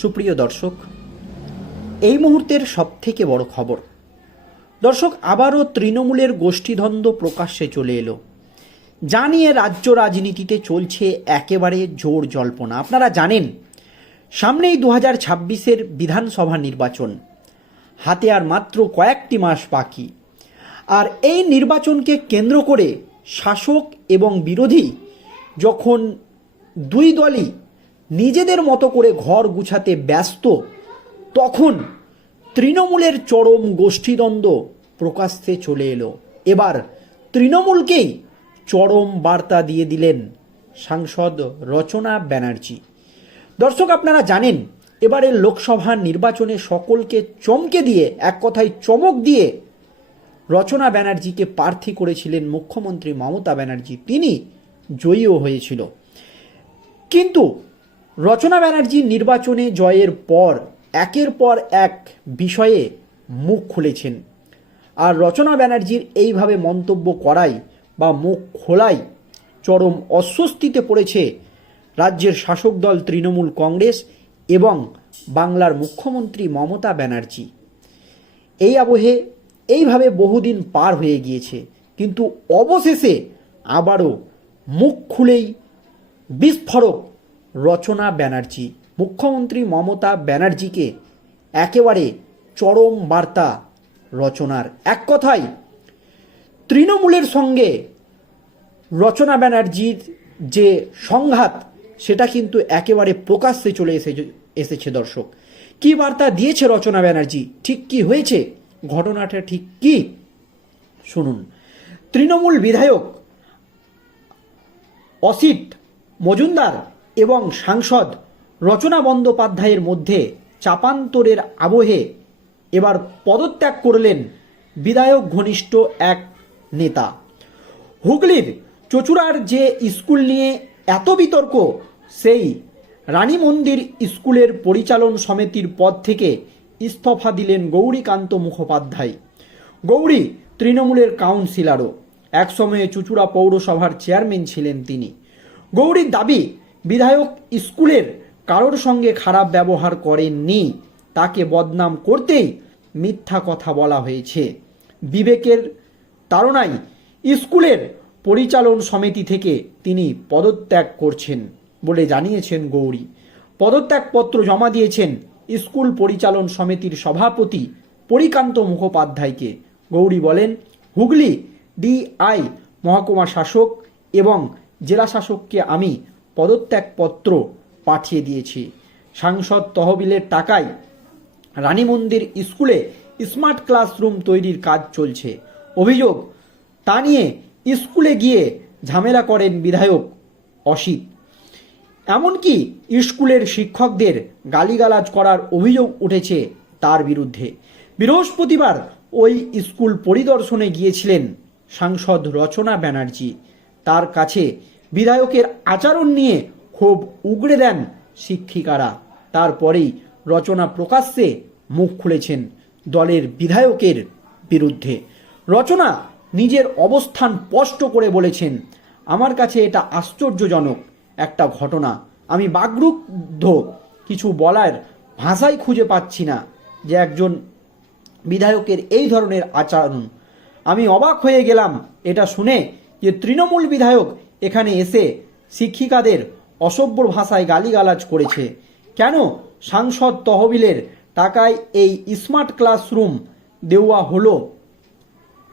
সুপ্রিয় দর্শক, এই মুহূর্তের সবথেকে বড় খবর। দর্শক, আবারও তৃণমূলের গোষ্ঠীদ্বন্দ্ব প্রকাশ্যে চলে এলো। যা নিয়ে রাজ্য রাজনীতিতে চলছে একেবারে জোর জল্পনা। আপনারা জানেন, সামনেই দু হাজার ছাব্বিশের বিধানসভা নির্বাচন। হাতে আর মাত্র কয়েকটি মাস বাকি। আর এই নির্বাচনকে কেন্দ্র করে শাসক এবং বিরোধী যখন দুই দলই নিজেদের মতো করে ঘর গুছাতে ব্যস্ত, তখন তৃণমূলের চরম গোষ্ঠীদ্বন্দ্ব প্রকাশ্যে চলে এলো। এবার তৃণমূলকেই চরম বার্তা দিয়ে দিলেন সাংসদ রচনা ব্যানার্জি। দর্শক, আপনারা জানেন, এবারের লোকসভা নির্বাচনে সকলকে চমকে দিয়ে, এক কথায় চমক দিয়ে রচনা ব্যানার্জিকে প্রার্থী করেছিলেন মুখ্যমন্ত্রী মমতা ব্যানার্জি। তিনি জয়ীও হয়েছিল। কিন্তু রচনা ব্যানার্জি নির্বাচনে জয়ের পর, একের পর এক বিষয়ে মুখ খুলেছেন। আর রচনা ব্যানার্জির এইভাবে মন্তব্য করাই বা মুখ খোলাই চরম অস্বস্তিতে পড়েছে রাজ্যের শাসক দল তৃণমূল কংগ্রেস এবং বাংলার মুখ্যমন্ত্রী মমতা ব্যানার্জি। এই আবহে এইভাবে বহুদিন পার হয়ে গিয়েছে, কিন্তু অবশেষে আবারও মুখ খুলেই বিস্ফোরক রচনা ব্যানার্জি। মুখ্যমন্ত্রী মমতা ব্যানার্জিকে একেবারে চরম বার্তা রচনার। এক কথায়, তৃণমূলের সঙ্গে রচনা ব্যানার্জির যে সংঘাত, সেটা কিন্তু একেবারে প্রকাশ্যে চলে এসেছে এসেছে দর্শক। কি বার্তা দিয়েছে রচনা ব্যানার্জি? ঠিক কি হয়েছে? ঘটনাটা ঠিক কি? শুনুন। তৃণমূল বিধায়ক অসিত মজুমদার এবং সাংসদ রচনা বন্দ্যোপাধ্যায়ের মধ্যে চাপান্তরের আবহে এবার পদত্যাগ করলেন বিধায়ক ঘনিষ্ঠ এক নেতা। হুগলির চচুড়ার যে স্কুল নিয়ে এত বিতর্ক, সেই রানী মন্দির স্কুলের পরিচালন সমিতির পদ থেকে ইস্তফা দিলেন গৌরীকান্ত মুখোপাধ্যায়। গৌরী তৃণমূলের কাউন্সিলরও। একসময়ে চুচুড়া পৌরসভার চেয়ারম্যান ছিলেন তিনি। গৌরীর দাবি বিধায়ক স্কুলের কারোর সঙ্গে খারাপ ব্যবহার করেননি। তাকে বদনাম করতেই মিথ্যা কথা বলা হয়েছে। বিবেকের তাড়নায় স্কুলের পরিচালন সমিতি থেকে তিনি পদত্যাগ করছেন বলে জানিয়েছেন গৌরী। পদত্যাগপত্র জমা দিয়েছেন স্কুল পরিচালন সমিতির সভাপতি পরিকান্ত মুখোপাধ্যায়কে। গৌরী বলেন, হুগলি ডিআই মহকুমা শাসক এবং জেলা শাসককে আমি পদত্যাগপত্র পাঠিয়ে দিয়েছি। সাংসদ তহবিলের টাকায় রানী মন্দির স্কুলে স্মার্ট ক্লাসরুম তৈরির কাজ চলছে। অভিযোগ, তা নিয়ে স্কুলে গিয়ে ঝামেলা করেন বিধায়ক অসিত। এমনকি স্কুলের শিক্ষকদের গালিগালাজ করার অভিযোগ উঠেছে তার বিরুদ্ধে। বৃহস্পতিবার ওই স্কুল পরিদর্শনে গিয়েছিলেন সাংসদ রচনা ব্যানার্জি। তার কাছে বিধায়কের আচরণ নিয়ে ক্ষোভ উগড়ে দেন শিক্ষিকারা। তারপরেই রচনা প্রকাশ্যে মুখ খুলেছেন দলের বিধায়কের বিরুদ্ধে। রচনা নিজের অবস্থান স্পষ্ট করে বলেছেন, আমার কাছে এটা আশ্চর্যজনক একটা ঘটনা। আমি বাগরুদ্ধ কিছু বলার ভাষাই খুঁজে পাচ্ছি না যে একজন বিধায়কের এই ধরনের আচরণ। আমি অবাক হয়ে গেলাম এটা শুনে যে তৃণমূল বিধায়ক এখানে এসে শিক্ষিকাদের অসভ্য ভাষায় গালিগালাজ করেছে। কেন সাংসদ তহবিলের টাকায় এই স্মার্ট ক্লাসরুম দেওয়া হলো?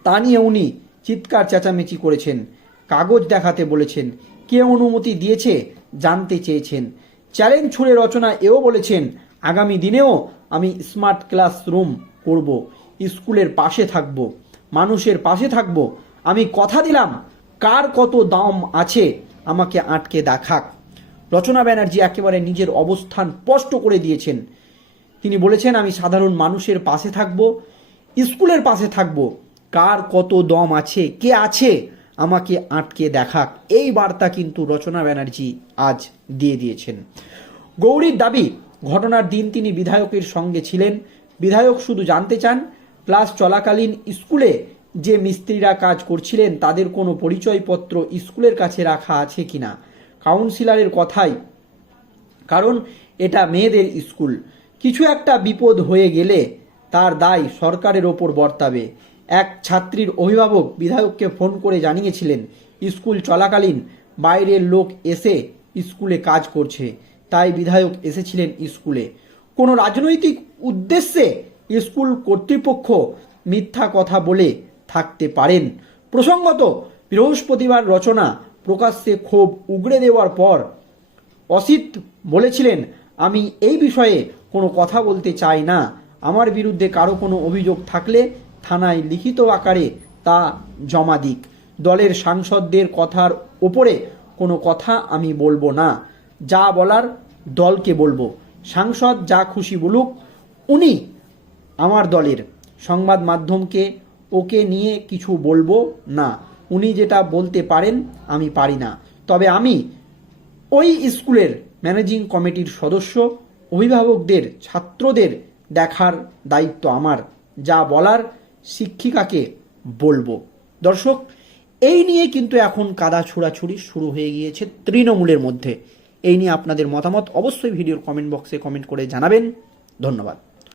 তা নিয়ে উনি চিৎকার চেঁচামেচি করেছেন। কাগজ দেখাতে বলেছেন। কে অনুমতি দিয়েছে জানতে চেয়েছেন। চ্যালেঞ্জ ছুড়ে রচনা এও বলেছেন, আগামী দিনেও আমি স্মার্ট ক্লাসরুম করব। স্কুলের পাশে থাকব। মানুষের পাশে থাকব। আমি কথা দিলাম কার কত দাম আছে? আমাকে আটকে দেখাক। রচনা ব্যানার্জি একেবারে নিজের অবস্থান স্পষ্ট করে দিয়েছেন। তিনি বলেছেন, আমি সাধারণ মানুষের পাশে থাকব, স্কুলের পাশে থাকব। কার কত দম আছে? কে আছে? আমাকে আটকে দেখাক। এই বার্তা কিন্তু রচনা ব্যানার্জি আজ দিয়ে দিয়েছেন। গৌরীর দাবি, ঘটনার দিন তিনি বিধায়কের সঙ্গে ছিলেন। বিধায়ক শুধু জানতে চান, ক্লাস চলাকালীন স্কুলে যে মিস্ত্রিরা কাজ করছিলেন, তাদের কোনো পরিচয়পত্র স্কুলের কাছে রাখা আছে কি না কাউন্সিলরের কথাই। কারণ এটা মেয়েদের স্কুল। কিছু একটা বিপদ হয়ে গেলে তার দায় সরকারের ওপর বর্তাবে। এক ছাত্রীর অভিভাবক বিধায়ককে ফোন করে জানিয়েছিলেন, স্কুল চলাকালীন বাইরের লোক এসে স্কুলে কাজ করছে, তাই বিধায়ক এসেছিলেন স্কুলে। কোনো রাজনৈতিক উদ্দেশ্যে স্কুল কর্তৃপক্ষ মিথ্যা কথা বলে থাকতে পারেন। প্রসঙ্গত, বৃহস্পতিবার রচনা প্রকাশ্যে ক্ষোভ উগড়ে দেওয়ার পর অসিত বলেছিলেন, আমি এই বিষয়ে কোনো কথা বলতে চাই না। আমার বিরুদ্ধে কারও কোনো অভিযোগ থাকলে থানায় লিখিত আকারে তা জমা দিক। দলের সাংসদদের কথার ওপরে কোনো কথা আমি বলব না। যা বলার দলকে বলব। সাংসদ যা খুশি বলুক, উনি আমার দলের। সংবাদ মাধ্যমকে ওকে নিয়ে কিছু বলব? না। উনি যেটা বলতে পারেন, আমি পারি না। তবে আমি ওই স্কুলের ম্যানেজিং কমিটির সদস্য, অভিভাবকদের, ছাত্রদের দেখার দায়িত্ব আমার। যা বলার শিক্ষিকাকে বলব। দর্শক, এই নিয়ে কিন্তু এখন কাদা ছুড়াছুড়ি শুরু হয়ে গিয়েছে তৃণমূলের মধ্যে। এই নিয়ে আপনাদের মতামত অবশ্যই ভিডিওর কমেন্ট বক্সে কমেন্ট করে জানাবেন। ধন্যবাদ।